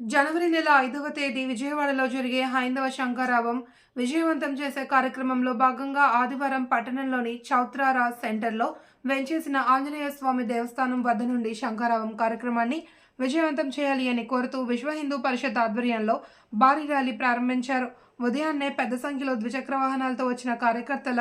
జనవరి నెల 5వ తేదీ విజయవాడలో జరిగే హైందవ శంఖారావం విజయవంతం చేసే కార్యక్రమంలో భాగంగా ఆదివారం పట్టణంలోని చౌత్రారా సెంటర్లో వెంచేసిన ఆంజనేయ స్వామి దేవస్థానం వద్ద నుండి శంఖారావం కార్యక్రమాన్ని విజయవంతం చేయాలి అని కోరుతూ విశ్వ హిందూ పరిషత్ ఆధ్వర్యంలో భారీ ర్యాలీ ప్రారంభించారు. ఉదయాన్నే పెద్ద సంఖ్యలో ద్విచక్ర వాహనాలతో వచ్చిన కార్యకర్తల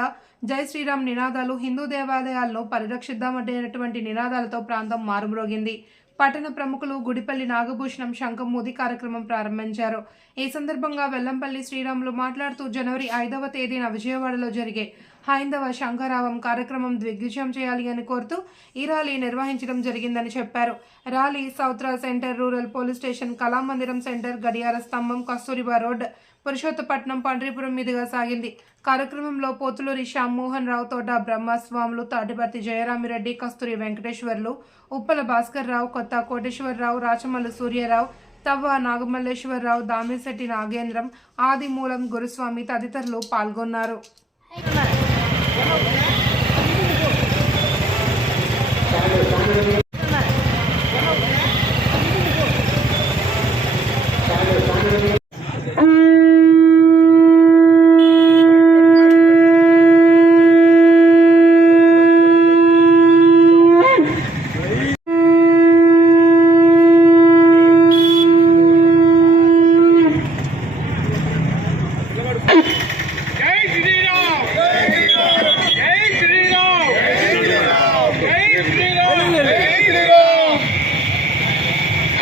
జై శ్రీరామ్ నినాదాలు, హిందూ దేవాలయాలను పరిరక్షిద్దామనేటువంటి నినాదాలతో ప్రాంతం మారుమ్రోగింది. పట్టణ ప్రముఖులు గుడిపల్లి నాగభూషణం శంఖమూది కార్యక్రమం ప్రారంభించారు. ఈ సందర్భంగా వెల్లంపల్లి శ్రీరాములు మాట్లాడుతూ జనవరి 5వ తేదీన విజయవాడలో జరిగే హైందవ శంఖారావం కార్యక్రమం దిగ్విజయం చేయాలి అని కోరుతూ ఈ ర్యాలీ నిర్వహించడం జరిగిందని చెప్పారు. ర్యాలీ సౌత్రా center, rural police station, Kalamandiram center, గడియార స్తంభం, కస్తూరిబా రోడ్, పురుషోత్తపట్నం, పండ్రీపురం మీదుగా సాగింది. కార్యక్రమంలో పోతులూరి శ్యామ్మోహన్ రావు, తోట బ్రహ్మస్వాములు, తాటిపర్తి జయరామిరెడ్డి, కస్తూరి వెంకటేశ్వర్లు, ఉప్పల భాస్కర్ రావు, కొత్త కోటేశ్వరరావు, రాచమల్లు సూర్యరావు, తవ్వ నాగమల్లేశ్వరరావు, దామిశెట్టి నాగేంద్రం, ఆదిమూలం గురుస్వామి తదితరులు పాల్గొన్నారు.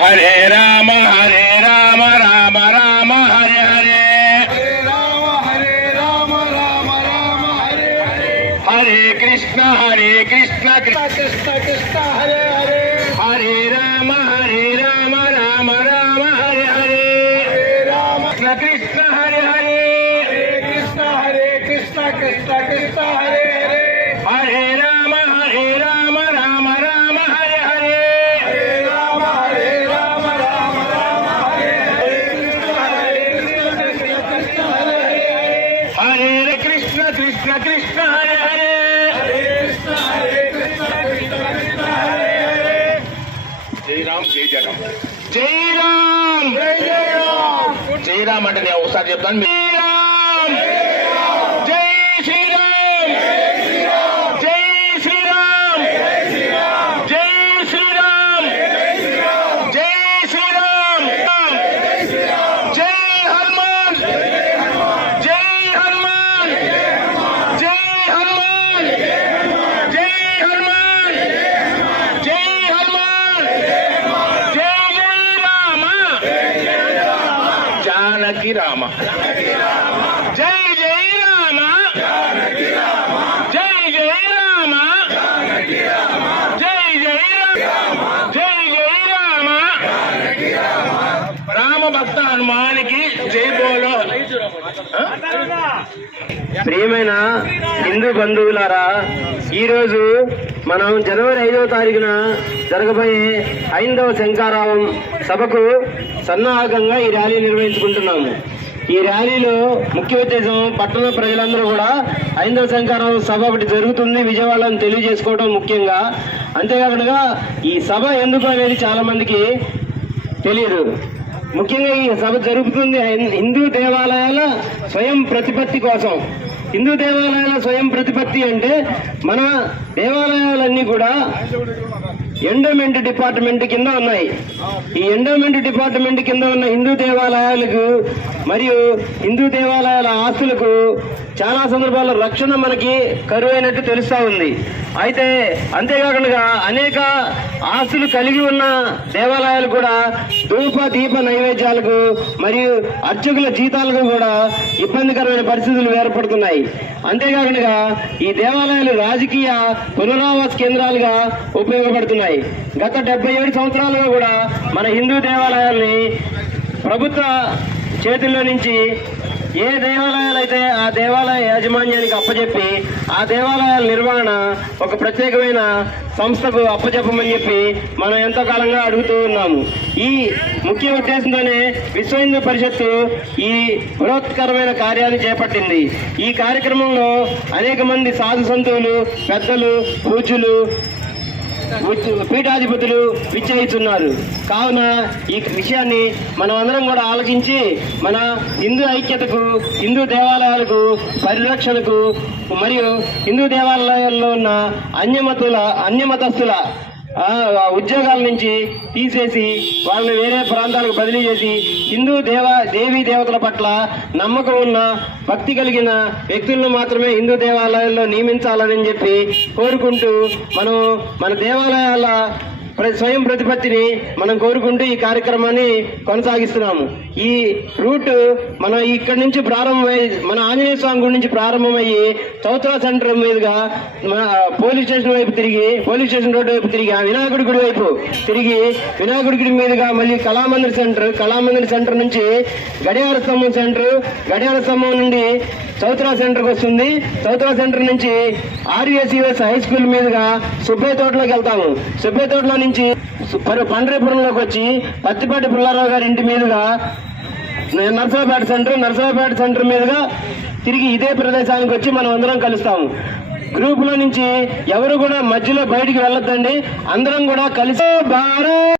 हरे राम राम राम हरे हरे, हरे राम राम हरे हरे, हरे कृष्ण कृष्ण कृष्ण कृष्ण हरे हरे, हरे राम राम हरे हरे, राम कृष्ण हरे हरे, हरे कृष्ण कृष्ण कृष्ण हरे हरे, हरे राम राम हरे हरे, राम हरे राम हरे हरे, हरे कृष्ण कृष्ण हरे हरे, कृष्ण कृष्ण कृष्ण हरे हरे, जय राम जय जय राम, जय राम जय जय राम, जय राम అంటే నేను ఒకసారి చెప్తాను. జై శ్రీరామ్, జై శ్రీరామ్, జై శ్రీరామ్, జై శ్రీరామ్, జై హనుమాన్, జై హనుమాన్, జై హనుమాన్, జై హనుమాన్, జై హనుమాన్, జై రామ, జానకి రామ, జై జై రామ, జై జై రామ, జై జై రామ, జై జై రామ, రామ భక్త హనుమానికి జై బోలో. ప్రియమైన హిందూ బంధువులారా, ఈరోజు మనం జనవరి 5వ తారీఖున జరగబోయే హైందవ శంఖారావం సభకు సన్నాహకంగా ఈ ర్యాలీ నిర్వహించుకుంటున్నాము. ఈ ర్యాలీలో ముఖ్య ఉద్దేశం పట్టణ ప్రజలందరూ కూడా హైందవ శంఖారావం సభ ఒకటి జరుగుతుంది విజయవాడని తెలియజేసుకోవడం ముఖ్యంగా. అంతేకాకుండా ఈ సభ ఎందుకు అనేది చాలా మందికి తెలియదు. ముఖ్యంగా ఈ సభ జరుగుతుంది హిందూ దేవాలయాల స్వయం ప్రతిపత్తి కోసం. హిందూ దేవాలయాల స్వయం ప్రతిపత్తి అంటే మన దేవాలయాలన్నీ కూడా ఎండోమెంట్ డిపార్ట్మెంట్ కింద ఉన్నాయి. ఈ ఎండోమెంట్ డిపార్ట్మెంట్ కింద ఉన్న హిందూ దేవాలయాలకు మరియు హిందూ దేవాలయాల ఆస్తులకు చాలా సందర్భాల్లో రక్షణ మనకి కరువైనట్టు తెలుస్తూ ఉంది. అయితే అంతేకాకుండా అనేక ఆస్తులు కలిగి ఉన్న దేవాలయాలు కూడా ధూప దీప నైవేద్యాలకు మరియు అర్చకుల జీతాలకు కూడా ఇబ్బందికరమైన పరిస్థితులు ఏర్పడుతున్నాయి. అంతేకాకుండా ఈ దేవాలయాలు రాజకీయ పునరావాస కేంద్రాలుగా ఉపయోగపడుతున్నాయి. గత 77 సంవత్సరాలుగా కూడా మన హిందూ దేవాలయాల్ని ప్రభుత్వ చేతుల్లో నుంచి ఏ దేవాలయాలు అయితే ఆ దేవాలయ యాజమాన్యానికి అప్పచెప్పి ఆ దేవాలయాల నిర్వహణ ఒక ప్రత్యేకమైన సంస్థకు అప్పచెప్పమని చెప్పి మనం ఎంతో కాలంగా అడుగుతూ ఉన్నాము. ఈ ముఖ్య ఉద్దేశంతోనే విశ్వ హిందూ పరిషత్తు ఈ బృహత్కరమైన కార్యాన్ని చేపట్టింది. ఈ కార్యక్రమంలో అనేక మంది సాధు సంతులు, పెద్దలు, పూజ్యులు, పీఠాధిపతులు విచ్చేస్తున్నారు. కావున ఈ విషయాన్ని మనం అందరం కూడా ఆలోచించి మన హిందూ ఐక్యతకు, హిందూ దేవాలయాలకు పరిరక్షణకు మరియు హిందూ దేవాలయాల్లో ఉన్న అన్యమతస్థుల ఉద్యోగాల నుంచి తీసేసి వాళ్ళని వేరే ప్రాంతాలకు బదిలీ చేసి హిందూ దేవీ దేవతల పట్ల నమ్మకం ఉన్న, భక్తి కలిగిన వ్యక్తులను మాత్రమే హిందూ దేవాలయాల్లో నియమించాలని చెప్పి కోరుకుంటూ మనం మన దేవాలయాల స్వయం ప్రతిపత్తిని మనం కోరుకుంటూ ఈ కార్యక్రమాన్ని కొనసాగిస్తున్నాము. ఈ రూట్ మనం ఇక్కడి నుంచి ప్రారంభమై మన ఆంజనేయ స్వామి గుడి నుంచి ప్రారంభమయ్యి చౌత్రా సెంటర్ మీదుగా మన పోలీస్ స్టేషన్ వైపు తిరిగి, పోలీస్ స్టేషన్ రోడ్డు వైపు తిరిగి, వినాయకుడి గుడి వైపు తిరిగి, వినాయకుడి గుడి మీదుగా మళ్ళీ కళామందిర్ సెంటర్ నుంచి గడియార స్తంభం నుండి చౌత్రా సెంటర్కి వస్తుంది. చౌత్రా సెంటర్ నుంచి RVSUS హై స్కూల్ మీదుగా సుబ్బయ్య తోటలోకి వెళ్తాము. సుబ్బయ్య తోటలో నుంచి పండ్రీపురంలోకి వచ్చి పత్తిపాటి పుల్లారావు గారి ఇంటి మీదుగా నర్సరావుపేట సెంటర్ మీదుగా తిరిగి ఇదే ప్రదేశానికి వచ్చి మనం అందరం కలుస్తాము. గ్రూప్ లో నుంచి ఎవరు కూడా మధ్యలో బయటికి వెళ్ళొద్దండి. అందరం కూడా కలిసి భారత్